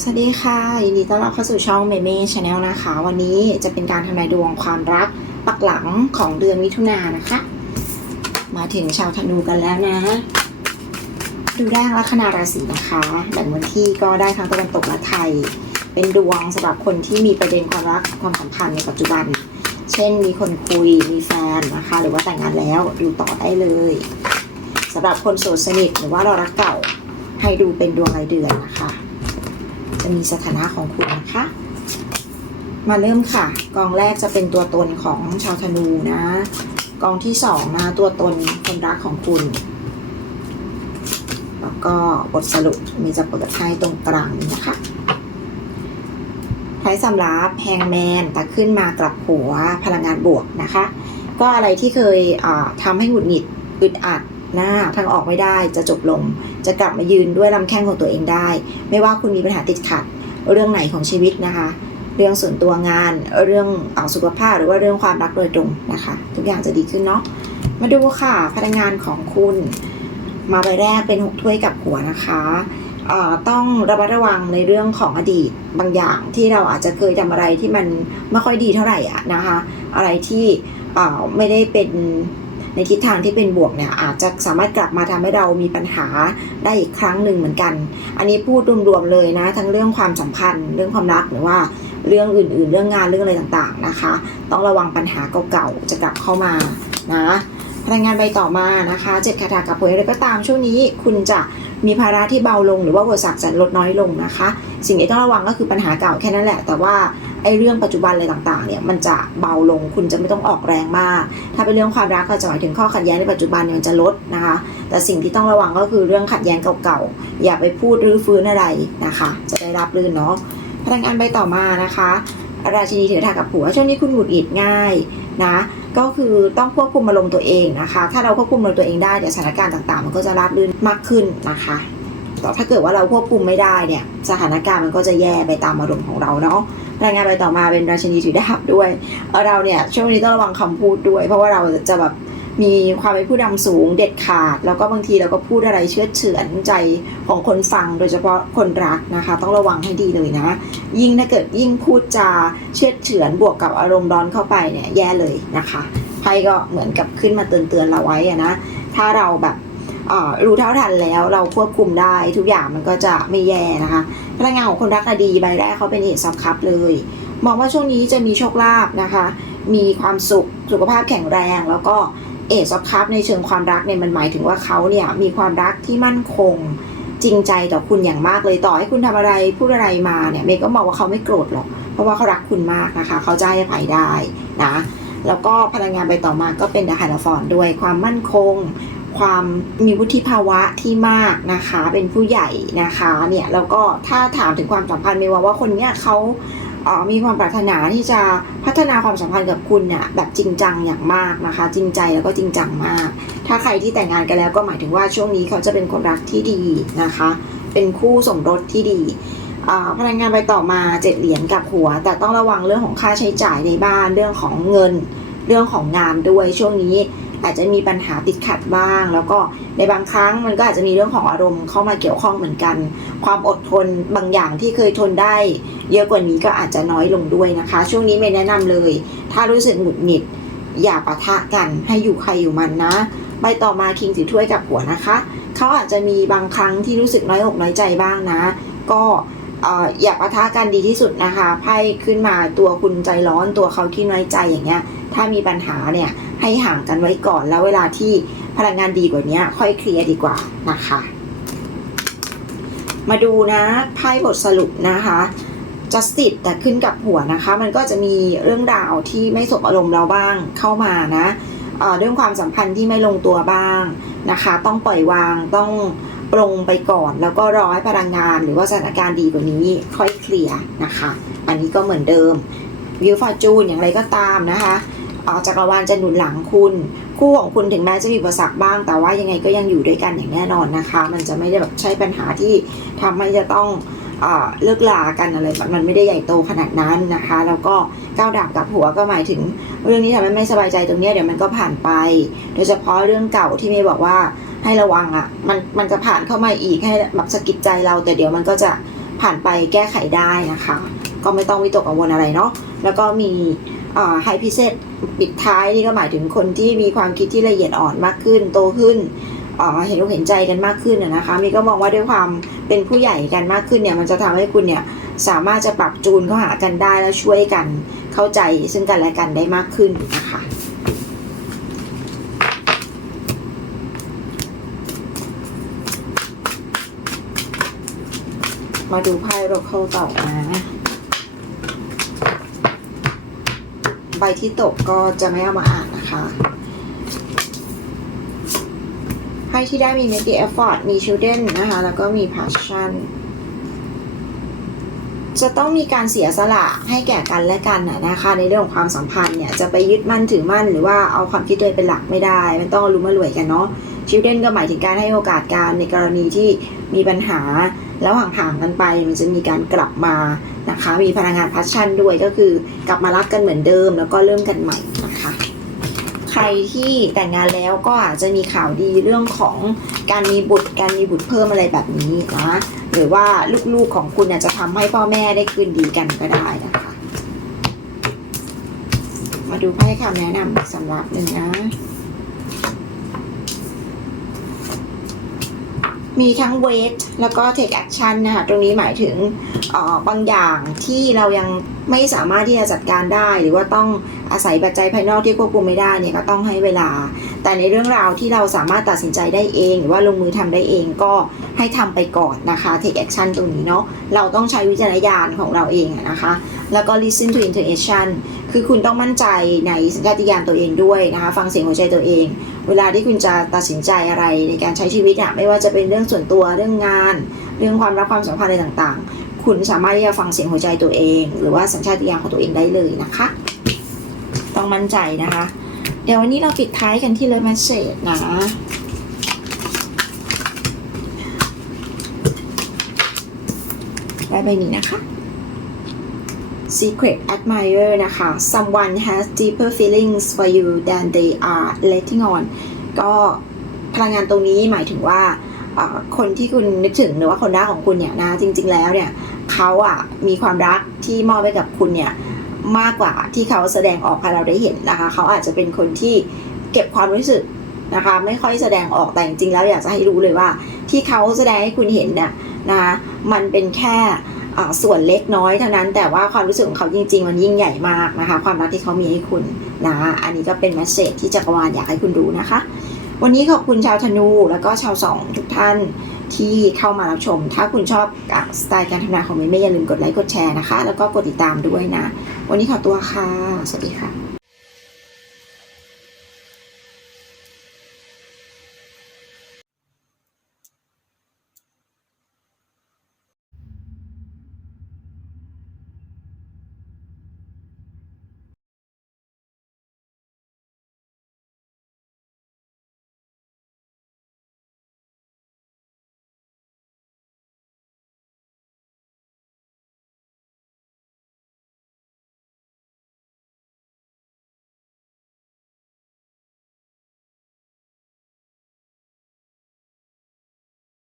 สวัสดีค่ะ ยินดีต้อนรับเข้าสู่ช่องเมเม่ชาแนลนะคะ วันนี้จะเป็นการทำนายดวงความรักปักหลังของเดือนมิถุนายนนะคะ มาถึงชาวธนูกันแล้วนะ ดูได้ลัคนาราศีนะคะแบ่งวันที่ก็ได้ทั้งตะวันตกและไทย เป็นดวงสำหรับคนที่มีประเด็นความรักความสัมพันธ์ในปัจจุบัน เช่นมีคนคุยมีแฟนนะคะ หรือว่าแต่งงานแล้วดูต่อได้เลยสำหรับคนโสดสนิทหรือว่ารารักเก่าให้ดูเป็นดวงรายเดือนนะคะ จะมีสถานะของคุณนะคะ มาเริ่มค่ะ กองแรกจะเป็นตัวตนของชาวธนูนะ กองที่สองนะตัวตนคนรักของคุณ แล้วก็บทสรุปมีจะเปิดให้ตรงกลางนี้นะคะไพ่สำรับแฮงแมนแต่ขึ้นมากลับหัวพลังงานบวกนะคะ ก็อะไรที่เคยทำให้หงุดหงิดอึดอัด หน้าทางออกไม่ได้จะจบลง จะกลับมายืนด้วยลำแข้งของตัวเองได้ ไม่ว่าคุณมีปัญหาติดขัด เรื่องไหนของชีวิตนะคะ เรื่องส่วนตัวงานเรื่องเอาสุขภาพหรือว่าเรื่องความรักโดยตรงนะคะ ทุกอย่างจะดีขึ้นเนาะมาดูค่ะพนักงานของคุณ มาใบแรกเป็นหกถ้วยกับหัวนะคะต้องระมัดระวังในเรื่องของอดีตบางอย่างที่เราอาจจะเคยทำอะไรที่มันไม่ค่อยดีเท่าไหร่อะนะคะ อะไรที่ไม่ได้เป็น ในทิศทางที่เป็นบวกเนี่ยอาจจะสามารถกลับมาทำให้เรามีปัญหาได้อีกครั้งหนึ่งเหมือนกัน อันนี้พูดรวมๆเลยนะ ทั้งเรื่องความสัมพันธ์ เรื่องความรักหรือว่าเรื่องอื่นๆ เรื่องงานเรื่องอะไรต่างๆนะคะ ต้องระวังปัญหาเก่าๆจะกลับเข้ามานะพลังงานใบต่อมานะคะเจ็ดคาถากับผลอะไรก็ตามช่วงนี้คุณจะมีภาระที่เบาลงหรือว่าอุปสรรคจะลดน้อยลงนะคะ สิ่งที่ต้องระวังก็คือปัญหาเก่าแค่นั้นแหละ แต่ว่า ไอ้เรื่องปัจจุบันอะไรต่างๆเนี่ยมันจะเบาลงคุณจะไม่ต้องออกแรงมาก ถ้าเป็นเรื่องความรักก็จะหมายถึงข้อขัดแย้งในปัจจุบันเนี่ยมันจะลดนะคะ แต่สิ่งที่ต้องระวังก็คือเรื่องขัดแย้งเก่าๆอย่าไปพูดรื้อฟื้นอะไรนะคะ จะได้รับรื่นเนาะพลังงานใบต่อมานะคะราชินีถือถากับผัวช่วงนี้คุณหงุดหงิดง่ายนะก็คือต้องควบคุมอารมณ์ตัวเองนะคะ ถ้าเราควบคุมอารมณ์ตัวเองได้เดี๋ยวสถานการณ์ต่างๆ มันก็จะราบรื่นมากขึ้นนะคะแต่ถ้าเกิดว่าเราควบคุมไม่ได้เนี่ยสถานการณ์มันก็จะแย่ไปตามอารมณ์ของเราเนาะ รายงานไปต่อมาเป็นราชินีถือดาบด้วยเเราเนี่ยช่วงนี้ต้องระวังคำพูดด้วย เพราะว่าเราจะแบบมีความเป็นผู้นำสูงเด็ดขาด แล้วก็บางทีเราก็พูดอะไรเชื่อเฉือนใจของคนฟังโดยเฉพาะคนรักนะคะ ต้องระวังให้ดีเลยนะ ยิ่งถ้าเกิดยิ่งพูดจาเชื่อเฉือนบวกกับอารมณ์ร้อนเข้าไปเนี่ยแย่เลยนะคะไพ่ก็เหมือนกับขึ้นมาเตือนเตือนๆเราไว้อะนะถ้าเราแบบรู้เท่าทันแล้วเราควบคุมได้ทุกอย่างมันก็จะไม่แย่นะคะ ลังงานของคนรักอดีใบแรกเขาเป็นเอกซับคัพเลย มองว่าช่วงนี้จะมีโชคลาภนะคะ มีความสุขสุขภาพแข็งแรงแล้วก็เอซับคัพในเชิงความรักเนี่ยมันหมายถึงว่าเขาเนี่ยมีความรักที่มั่นคงจริงใจต่อคุณอย่างมากเลยต่อให้คุณทำอะไรพูดอะไรมาเนี่ยเมย์ก็มองว่าเขาไม่โกรธหรอก เพราะว่าเขารักคุณมากนะคะ เขาจะให้อภัยได้นะ แล้วก็พลังงานไปต่อมาก็เป็นดาฮานฟอนด้วยความมั่นคง ความมีวุฒิภาวะที่มากนะคะ เป็นผู้ใหญ่นะคะเนี่ยแล้วก็ถ้าถามถึงความสัมพันธ์เมว่าว่าคนเนี้ยเขาเออมีความปรารถนาที่จะพัฒนาความสัมพันธ์กับคุณเนี่ยแบบจริงจังอย่างมากนะคะ จริงใจแล้วก็จริงจังมาก ถ้าใครที่แต่งงานกันแล้วก็หมายถึงว่าช่วงนี้เขาจะเป็นคนรักที่ดีนะคะ เป็นคู่สมรสที่ดีพลังงานไปต่อมาเจ็ดเหรียญกับหัว แต่ต้องระวังเรื่องของค่าใช้จ่ายในบ้านเรื่องของเงิน เรื่องของงานด้วยช่วงนี้ อาจจะมีปัญหาติดขัดบ้าง แล้วก็ในบางครั้งมันก็อาจจะมีเรื่องของอารมณ์เข้ามาเกี่ยวข้องเหมือนกัน ความอดทนบางอย่างที่เคยทนได้ เยอะกว่านี้ก็อาจจะน้อยลงด้วยนะคะ ช่วงนี้ไม่แนะนำเลย ถ้ารู้สึกหงุดหงิด อย่าปะทะกันให้อยู่ใครอยู่มันนะใบต่อมาคิงถือถ้วยกับหัวนะคะ เขาอาจจะมีบางครั้งที่รู้สึกน้อยอกน้อยใจบ้างนะ ก็ อย่าปะทะกันดีที่สุดนะคะไพ่ขึ้นมาตัวคุณใจร้อนตัวเขาที่น้อยใจอย่างเงี้ย ถ้ามีปัญหาเนี่ยให้ห่างกันไว้ก่อนแล้วเวลาที่พลังงานดีกว่านี้ค่อยเคลียร์ดีกว่านะคะ มาดูนะไพ่บทสรุปนะคะ justice แต่ขึ้นกับหัวนะคะ มันก็จะมีเรื่องราวที่ไม่สบอารมณ์เราบ้างเข้ามานะเเรื่องความสัมพันธ์ที่ไม่ลงตัวบ้างนะคะ ต้องปล่อยวางต้อง ปรงไปก่อน แล้วก็รอให้พลังงานหรือว่าสถานการณ์ดีกว่านี้ค่อยเคลียร์นะคะ อันนี้ก็เหมือนเดิมวิวฟอร์จูนอย่างไรก็ตามนะคะออกจักรวาลจะหนุนหลังคุณ คู่ของคุณถึงแม้จะมีอุปสรรคบ้าง แต่ว่ายังไงก็ยังอยู่ด้วยกันอย่างแน่นอนนะคะ มันจะไม่ได้แบบใช่ปัญหาที่ทำให้จะต้อง เลิกลากันอะไรมันไม่ได้ใหญ่โตขนาดนั้นนะคะ แล้วก็ก้าวดาบกับหัวก็หมายถึง เรื่องนี้ทำให้ไม่สบายใจตรงนี้เดี๋ยวมันก็ผ่านไป โดยเฉพาะเรื่องเก่าที่เมย์บอกว่าให้ระวังอะ่ะมันมันจะผ่านเข้ามาอีกให้แบบสะกิดใจเราแต่เดี๋ยวมันก็จะผ่านไปแก้ไขได้นะคะ ก็ไม่ต้องวิตกกังวลอะไรเนาะแล้วก็มีไฮพิเศษปิดท้ายนี่ก็หมายถึงคนที่มีความคิดที่ละเอียดอ่อนมากขึ้น โตขึ้น เอ่อเห็นอกเห็นใจกันมากขึ้นนะคะมีก็มองว่าด้วยความเป็นผู้ใหญ่กันมากขึ้นเนี่ยมันจะทำให้คุณเนี่ยสามารถจะปรับจูนเข้าหากันได้แล้วช่วยกันเข้าใจซึ่งกันและกันได้มากขึ้นนะคะมาดูไพ่โรเคิลต่อนะใบที่ตกก็จะไม่เอามาอ่านนะคะ ไพ่ที่ได้มี make the effort มี children นะคะ แล้วก็มี passion จะต้องมีการเสียสละให้แก่กันและกันนะคะ ในเรื่องของความสัมพันธ์เนี่ย จะไปยึดมั่นถือมั่น หรือว่าเอาความคิดตัวเองเป็นหลักไม่ได้ มันต้องรู้มารวยกันเนาะ children ก็หมายถึงการให้โอกาสการในกรณีที่มีปัญหาแล้วห่างๆกันไป มันจะมีการกลับมานะคะ มีพลังงานพัชชั่นด้วยก็คือกลับมารักกันเหมือนเดิม แล้วก็เริ่มกันใหม่ ใครที่แต่งงานแล้วก็อาจจะมีข่าวดีเรื่องของการมีบุตรการมีบุตรเพิ่มอะไรแบบนี้นะหรือว่าลูกๆของคุณอาจจะทำให้พ่อแม่ได้คืนดีกันก็ได้นะคะ มาดูไพ่คำแนะนำสำหรับหนึ่งนะ มีทั้ง wait แล้วก็ take action นะคะ ตรงนี้หมายถึงบางอย่างที่เรายังไม่สามารถที่จะจัดการได้ หรือว่าต้องอาศัยปัจจัยภายนอกที่ควบคุมไม่ได้เนี่ยก็ต้องให้เวลา แต่ในเรื่องราวที่เราสามารถตัดสินใจได้เอง หรือว่าลงมือทำได้เองก็ให้ทำไปก่อนนะคะ take action ตรงนี้เนาะเราต้องใช้วิจารณญาณของเราเองนะคะ แล้วก็ listen to intuition คือคุณต้องมั่นใจในสัญชาตญาณตัวเองด้วยนะคะ ฟังเสียงหัวใจตัวเอง เวลาที่คุณจะตัดสินใจอะไรในการใช้ชีวิตอะไม่ว่าจะเป็นเรื่องส่วนตัวเรื่องงาน เรื่องความรักความสัมพันธ์อะไรต่างๆ คุณสามารถที่จะฟังเสียงหัวใจตัวเอง หรือว่าสัญชาตญาณของตัวเองได้เลยนะคะ ต้องมั่นใจนะคะ เดี๋ยววันนี้เราปิดท้ายกันที่เลยมาเสจนะ ได้ใบนี้นะคะ Secret Admirer นะคะ someone has deeper feelings for you than they are letting on ก็พลังงานตรงนี้หมายถึงว่าคนที่คุณนึกถึงหรือว่าคนรักของคุณเนี่ยนะจริง ๆ แล้วเนี่ยเขาอะมีความรักที่มอบไปกับคุณเนี่ย มากกว่าที่เขาแสดงออกให้เราได้เห็นนะคะ เขาอาจจะเป็นคนที่เก็บความรู้สึกนะคะ ไม่ค่อยแสดงออกแต่จริงๆแล้วอยากจะให้รู้เลยว่า ที่เขาแสดงให้คุณเห็นเนี่ยนะคะมันเป็นแค่ส่วนเล็กน้อยเท่านั้น แต่ว่าความรู้สึกของเขาจริง ๆ มันยิ่งใหญ่มากนะคะ ความรักที่เขามีให้คุณนะะอันนี้ก็เป็นแมสเซจที่จักรวาลอยากให้คุณรู้นะคะ วันนี้ขอบคุณชาวธนูแล้วก็ชาวสองทุกท่าน ที่เข้ามารับชม ถ้าคุณชอบอสไตล์การทำงานของเมย์ไม่อย่าลืมกดไลค์กดแชร์นะคะ แล้วก็กดติดตามด้วยนะ วันนี้ขอตัวค่ะ สวัสดีค่ะ